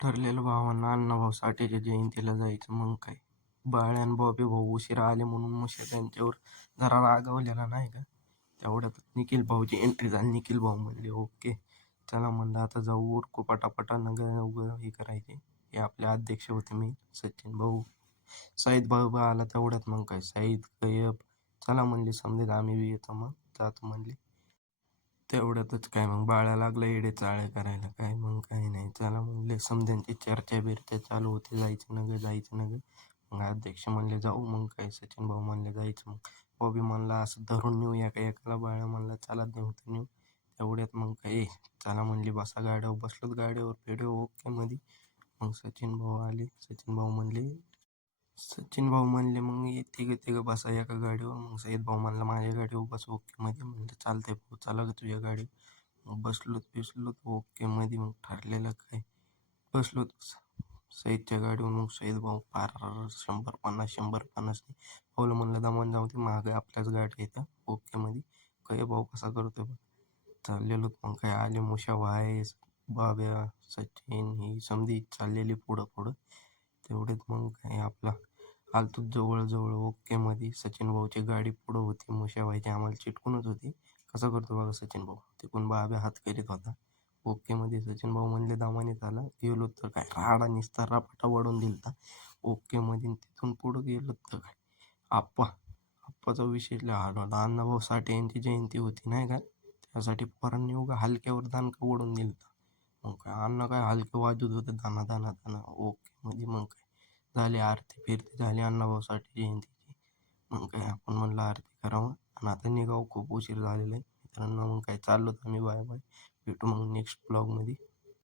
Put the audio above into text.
ठरलेलं भावांना अण्णाभाऊ साठेच्या जयंतीला जायचं. मग काय, बाळ्या आणि बॉबी भाऊ उशिरा आले म्हणून मुश्या त्यांच्यावर जरा रागावलेला नाही का. तेवढ्यात निखिल भाऊची एंट्री झाली. निखिल भाऊ म्हणले ओके चला, म्हणलं आता जाऊ उरकू पटापटा, नग हे करायचे. हे आपले अध्यक्ष होते मी, सचिन भाऊ. साईद भाऊ आला तेवढ्यात. मग काय, साईद गयब. चला म्हणले समजेल, आम्ही बी येतो, मग जातो म्हणले. तेवढ्यातच काय, मग बाळा लागला येडे चाळे करायला. काय मग काही नाही, चला म्हणले. समध्यांची चर्चा बिर्चा चालू होते, जायचं नग जायचं नग. मग अध्यक्ष म्हणले जाऊ. मग काय, सचिन भाऊ म्हणले जायचं. मग बॉबी म्हणला असं धरून नेऊ एका एकाला. बाळा म्हणला चला नेऊ तर नेऊ. तेवढ्यात मग काय, चला म्हणली बसा गाड्यावर. बसलोत गाड्यावर, पेढे ओके मध्ये. मग सचिन भाऊ आले. सचिन भाऊ म्हणले मग तिघं तिघं बसा एका गाडीवर. मग सईद भाऊ म्हणला माझ्या गाडीवर बस ओके मध्ये. म्हणलं चालतंय भाऊ, चला ग तुझ्या गाडीवर. मग बसलोत ओके मध्ये. मग ठरलेलं काय, बसलोत सईदच्या गाडीवर. मग सईद भाऊ पार 100-50 भाऊला म्हणलं दमान जाऊ दे, मागं आपल्याच गाडी येत्या ओके मध्ये. काय भाऊ कसा करतोय बघ. चाललेलो. मग काय आले मुशा व्हायस, बाब्या, सचिन ही समधी चाललेली पुढं पुढं. तेवढेच मग काय आपला आलतो जवळ ओके मध्ये. सचिन भाऊची गाडी पुढं होती, मुशा व्हायची आम्हाला चिटकूनच होती. कसं करतो बघा सचिन भाऊ. तिकून बाब्या हात करीत होता ओके मध्ये. सचिन भाऊ म्हणले दामाने झाला. गेलो तर काय, राडा निसता रपाटा वडून दिलता ओके मध्ये. तिथून पुढं गेलो तर काय, आप्पाचा विषय लय हाल होता. अण्णाभाऊ साठे यांची जयंती होती नाही का, त्यासाठी पोरांनी उगा हलक्यावर दानका ओढून दिलता. मग काय अण्णा काय हलके वाजवत होते, दाना दाना दाना ओके मध्ये. मग काय झाली आरती फिरती झाली अण्णाभाऊसाठी जयंतीची. मग काय आपण म्हणलं आरती करावं आणि आता निघावं, खूप उशीर झालेला आहे मित्रांनो. मग काय चाललो तर मी, बाय बाय, भेटू मग नेक्स्ट ब्लॉगमध्ये.